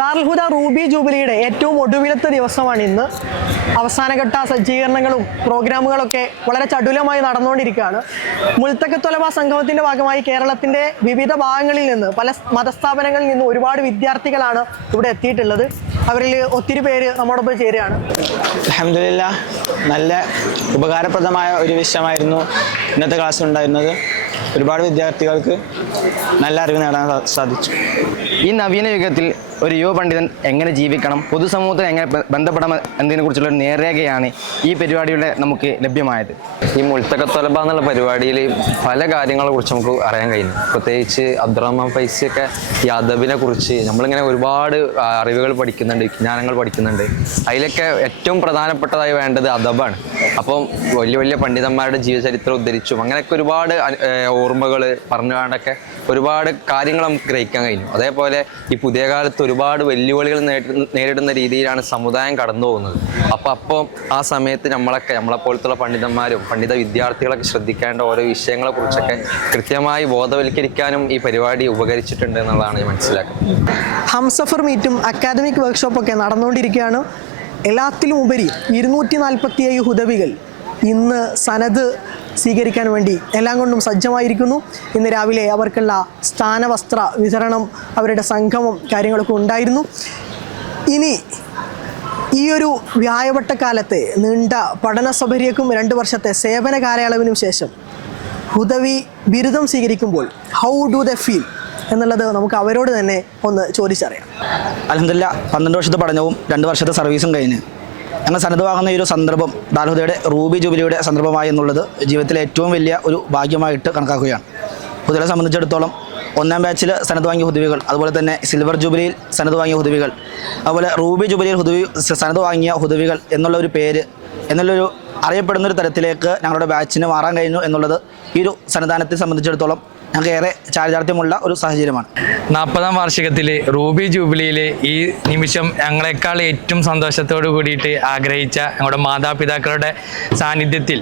ദാറുൽ ഹുദ Ruby ജൂബിലിയുടെ ഏറ്റവും ഒടുവിലത്തെ ദിവസമാണ് ഇന്ന്. അവസാനഘട്ട സജ്ജീകരണങ്ങളും പ്രോഗ്രാമുകളൊക്കെ വളരെ ചടുലമായി നടന്നുകൊണ്ടിരിക്കുകയാണ്. മുൽത്തഖത്തൊലബ സംഗമത്തിന്റെ ഭാഗമായി കേരളത്തിന്റെ വിവിധ ഭാഗങ്ങളിൽ നിന്ന്, പല മതസ്ഥാപനങ്ങളിൽ നിന്ന് ഒരുപാട് വിദ്യാർത്ഥികളാണ് ഇവിടെ എത്തിയിട്ടുള്ളത്. അവരിൽ ഒത്തിരി പേര് നമ്മോടൊപ്പം ചേരുകയാണ്. അൽഹംദുലില്ലാഹ്, നല്ല ഉപകാരപ്രദമായ ഒരു വിഷയമായിരുന്നു ഇന്നത്തെ ക്ലാസ് ഉണ്ടായിരുന്നത്. ഒരുപാട് വിദ്യാർത്ഥികൾക്ക് നല്ല അറിവ് നേടാൻ സാധിച്ചു. ഈ നവീന യുഗത്തിൽ ഒരു യുവ പണ്ഡിതൻ എങ്ങനെ ജീവിക്കണം, പൊതുസമൂഹത്തിന് എങ്ങനെ ബന്ധപ്പെടാം എന്നതിനെ കുറിച്ചുള്ള ഒരു നേർരേഖയാണ് ഈ പരിപാടിയുടെ നമുക്ക് ലഭ്യമായത്. ഈ മുൽത്തഖത്തൊലബ എന്നുള്ള പരിപാടിയിൽ പല കാര്യങ്ങളെ കുറിച്ച് നമുക്ക് അറിയാൻ കഴിയുന്നു. പ്രത്യേകിച്ച് അബ്ദുറഹ്മാൻ ഫൈസിയൊക്കെ ഈ അദബിനെ കുറിച്ച് നമ്മളിങ്ങനെ ഒരുപാട് അറിവുകൾ പഠിക്കുന്നുണ്ട്, വിജ്ഞാനങ്ങൾ പഠിക്കുന്നുണ്ട്. അതിലൊക്കെ ഏറ്റവും പ്രധാനപ്പെട്ടതായി വേണ്ടത് അദബാണ്. അപ്പം വലിയ വലിയ പണ്ഡിതന്മാരുടെ ജീവചരിത്രം ഉദ്ധരിച്ചും അങ്ങനെയൊക്കെ ഒരുപാട് ഓർമ്മകൾ പറഞ്ഞുകൊണ്ടൊക്കെ ഒരുപാട് കാര്യങ്ങൾ നമുക്ക് ഗ്രഹിക്കാൻ കഴിഞ്ഞു. അതേപോലെ ഈ പുതിയ കാലത്ത് ഒരുപാട് വെല്ലുവിളികൾ നേരിടുന്ന രീതിയിലാണ് സമുദായം കടന്നു പോകുന്നത്. അപ്പോൾ ആ സമയത്ത് നമ്മളെപ്പോലത്തുള്ള പണ്ഡിതന്മാരും പണ്ഡിത വിദ്യാർത്ഥികളൊക്കെ ശ്രദ്ധിക്കേണ്ട ഓരോ വിഷയങ്ങളെ കുറിച്ചൊക്കെ കൃത്യമായി ബോധവൽക്കരിക്കാനും ഈ പരിപാടി ഉപകരിച്ചിട്ടുണ്ട് എന്നുള്ളതാണ് ഞാൻ മനസ്സിലാക്കുന്നത്. ഹംസഫർ മീറ്റും അക്കാദമിക് വർക്ക്ഷോപ്പൊക്കെ നടന്നുകൊണ്ടിരിക്കുകയാണ്. എല്ലാത്തിലും ഉപരി 247 ഹുദവികൾ ഇന്ന് സനദ് സ്വീകരിക്കാൻ വേണ്ടി എല്ലാം കൊണ്ടും സജ്ജമായിരിക്കുന്നു. ഇന്ന് രാവിലെ അവർക്കുള്ള സ്ഥാനവസ്ത്ര വിതരണം, അവരുടെ സംഗമം കാര്യങ്ങളൊക്കെ ഉണ്ടായിരുന്നു. ഇനി ഈ ഒരു വ്യാഴവട്ടക്കാലത്തെ നീണ്ട പഠന സൗകര്യക്കും 2 വർഷത്തെ സേവന കാലയളവിനും ശേഷം ഹുദവി ബിരുദം സ്വീകരിക്കുമ്പോൾ ഹൗ ഡു ദ ഫീൽ എന്നുള്ളത് നമുക്ക് അവരോട് തന്നെ ഒന്ന് ചോദിച്ചറിയാം. അൽഹംദുലില്ലാഹ്, 12 വർഷത്തെ പഠനവും 2 വർഷത്തെ സർവീസും കഴിഞ്ഞ് ഞങ്ങൾ സനദ് വാങ്ങുന്ന ഈ ഒരു സന്ദർഭം ദാറുൽ ഹുദയുടെ റൂബി ജൂബിലിയുടെ സന്ദർഭമായി എന്നുള്ളത് ജീവിതത്തിലെ ഏറ്റവും വലിയ ഒരു ഭാഗ്യമായിട്ട് കണക്കാക്കുകയാണ്. ഹുദയെ സംബന്ധിച്ചിടത്തോളം 1ാം ബാച്ചിൽ സനദ് വാങ്ങിയ ഹുദവികൾ, അതുപോലെ തന്നെ സിൽവർ ജൂബിലിയിൽ സനദ് വാങ്ങിയ ഹുദവികൾ, അതുപോലെ റൂബി ജൂബിലിയിൽ സനദ് വാങ്ങിയ ഹുദവികൾ എന്നുള്ളൊരു പേര്, എന്നുള്ളൊരു അറിയപ്പെടുന്നൊരു തരത്തിലേക്ക് ഞങ്ങളുടെ ബാച്ചിന് മാറാൻ കഴിഞ്ഞു എന്നുള്ളത് ഈ ഒരു സന്നദ്ധാനത്തെ സംബന്ധിച്ചിടത്തോളം ഞങ്ങൾക്ക് ഏറെ ചാരിതാർത്ഥ്യമുള്ള ഒരു സാഹചര്യമാണ്. 40ാം വാർഷികത്തിൽ റൂബി ജൂബിലിയിൽ ഈ നിമിഷം ഞങ്ങളെക്കാൾ ഏറ്റവും സന്തോഷത്തോടു കൂടിയിട്ട് ആഗ്രഹിച്ച ഞങ്ങളുടെ മാതാപിതാക്കളുടെ സാന്നിധ്യത്തിൽ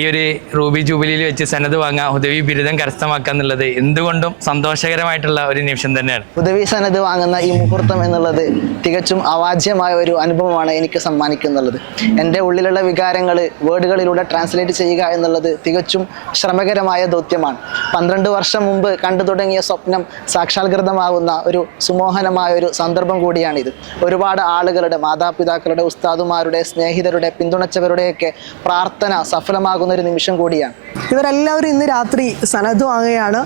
ഈ ഒരു റൂബി ജൂബിലിയിൽ വെച്ച് സനദ് വാങ്ങുക, ഹുദവി ബിരുദം കരസ്ഥമാക്കുക എന്നുള്ളത് എന്തുകൊണ്ടും സന്തോഷകരമായിട്ടുള്ള ഒരു നിമിഷം തന്നെയാണ്. ഹുദവി സനദ് വാങ്ങുന്ന ഈ മുഹൂർത്തം എന്നുള്ളത് തികച്ചും അവാച്യമായ ഒരു അനുഭവമാണ് എനിക്ക് സമ്മാനിക്കുന്നുള്ളത്. എൻ്റെ ഉള്ളിലുള്ള വികാരങ്ങൾ വേർഡുകളിലൂടെ ട്രാൻസ്ലേറ്റ് ചെയ്യുക എന്നുള്ളത് തികച്ചും ശ്രമകരമായ ദൗത്യമാണ്. 12 വർഷം മുമ്പ് കണ്ടു തുടങ്ങിയ സ്വപ്നം സാക്ഷാത്കൃതമാകുന്ന ഒരു സുമോഹനമായ ഒരു സന്ദർഭം കൂടിയാണിത്. ഒരുപാട് ആളുകളുടെ, മാതാപിതാക്കളുടെ, ഉസ്താദുമാരുടെ, സ്നേഹിതരുടെ, പിന്തുണച്ചവരുടെയൊക്കെ പ്രാർത്ഥന സഫലമാകുന്ന ഒരു നിമിഷം കൂടിയാണ്. ഇവരെല്ലാവരും ഇന്ന് രാത്രി സനദ് വാങ്ങുകയാണ്.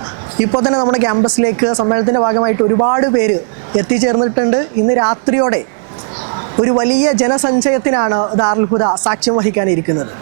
ഇപ്പോൾ തന്നെ നമ്മുടെ ക്യാമ്പസിലേക്ക് സമ്മേളനത്തിൻ്റെ ഭാഗമായിട്ട് ഒരുപാട് പേര് എത്തിച്ചേർന്നിട്ടുണ്ട്. ഇന്ന് രാത്രിയോടെ ഒരു വലിയ ജനസഞ്ചയത്തിനാണ് ദാറുൽ ഹുദ സാക്ഷ്യം വഹിക്കാനിരിക്കുന്നത്.